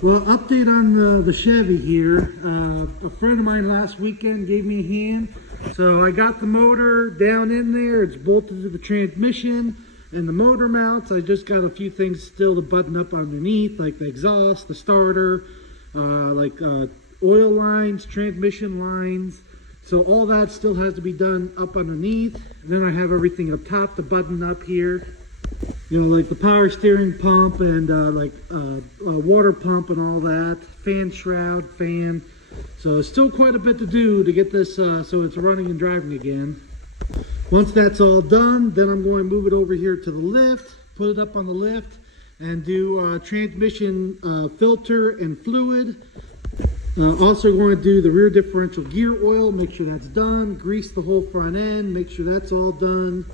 Well, update on the Chevy here. A friend of mine last weekend gave me a hand. So I got the motor down in there. It's bolted to the transmission and the motor mounts. I just got a few things still to button up underneath, like the exhaust, the starter, oil lines, transmission lines. So all that still has to be done up underneath. And then I have everything up top to button up here. You know, like the power steering pump and water pump and all that. Fan shroud, fan. So still quite a bit to do to get this so it's running and driving again. Once that's all done, then I'm going to move it over here to the lift, put it up on the lift, and do transmission filter and fluid. Also going to do the rear differential gear oil, make sure that's done, grease the whole front end, make sure that's all done.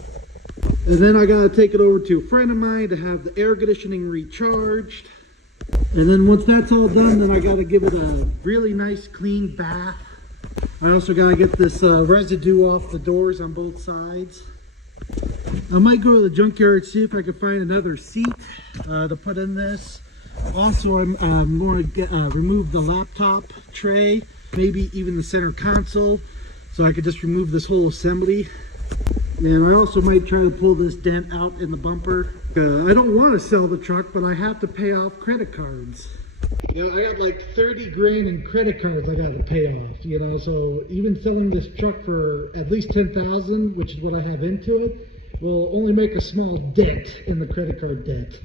And then I got to take it over to a friend of mine to have the air conditioning recharged. And then once that's all done, then I got to give it a really nice clean bath. I also got to get this residue off the doors on both sides. I might go to the junkyard, see if I can find another seat to put in this. Also, I'm going to remove the laptop tray, maybe even the center console, so I could just remove this whole assembly. And I also might try to pull this dent out in the bumper. I don't want to sell the truck, but I have to pay off credit cards. You know, I got like 30 grand in credit cards I got to pay off, you know, so even selling this truck for at least 10,000, which is what I have into it, will only make a small dent in the credit card debt.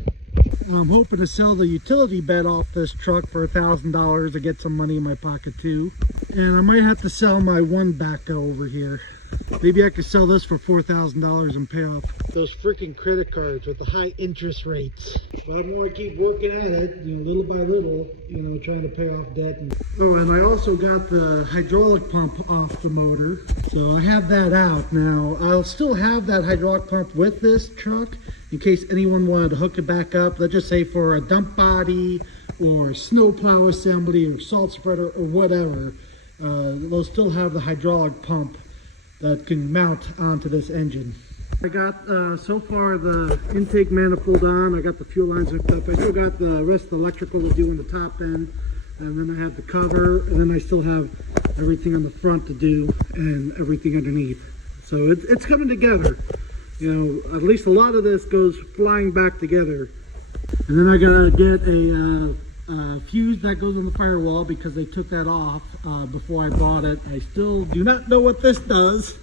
I'm hoping to sell the utility bed off this truck for $1,000 to get some money in my pocket too. And I might have to sell my one backhoe over here. Maybe I could sell this for $4,000 and pay off those freaking credit cards with the high interest rates. But I'm going to keep working at it, you know, little by little, you know, trying to pay off debt. Oh, and I also got the hydraulic pump off the motor. So I have that out now. I'll still have that hydraulic pump with this truck in case anyone wanted to hook it back up. Let's just say for a dump body or snow plow assembly or salt spreader or whatever. They'll still have the hydraulic pump that can mount onto this engine. I got so far the intake manifold on, I got the fuel lines hooked up, I still got the rest of the electrical to do in the top end, and then I have the cover, and then I still have everything on the front to do and everything underneath. So it's coming together. You know, at least a lot of this goes flying back together. And then I gotta get a fuse that goes on the firewall because they took that off before I bought it. I still do not know what this does,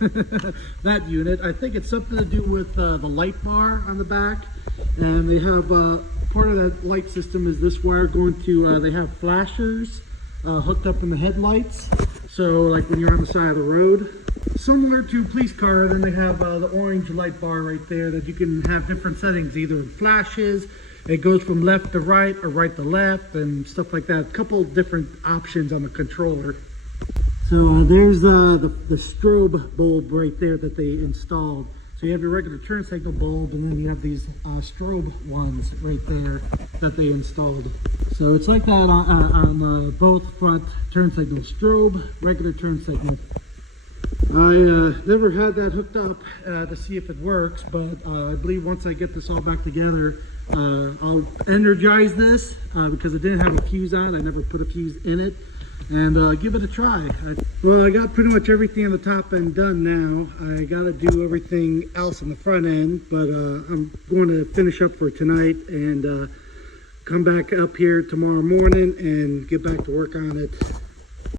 that unit. I think it's something to do with the light bar on the back. And they have, part of that light system is this wire going to, they have flashers hooked up in the headlights. So like when you're on the side of the road. Similar to a police car, then they have the orange light bar right there that you can have different settings, either in flashes. It goes from left to right or right to left and stuff like that. A couple different options on the controller. So there's the strobe bulb right there that they installed. So you have your regular turn signal bulb and then you have these strobe ones right there that they installed. So it's like that on both front turn signal, strobe, regular turn signal. I never had that hooked up to see if it works, but I believe once I get this all back together, I'll energize this because it didn't have a fuse on it. I never put a fuse in it, and give it a try. Well, I got pretty much everything on the top end done now. I got to do everything else on the front end, but I'm going to finish up for tonight and come back up here tomorrow morning and get back to work on it.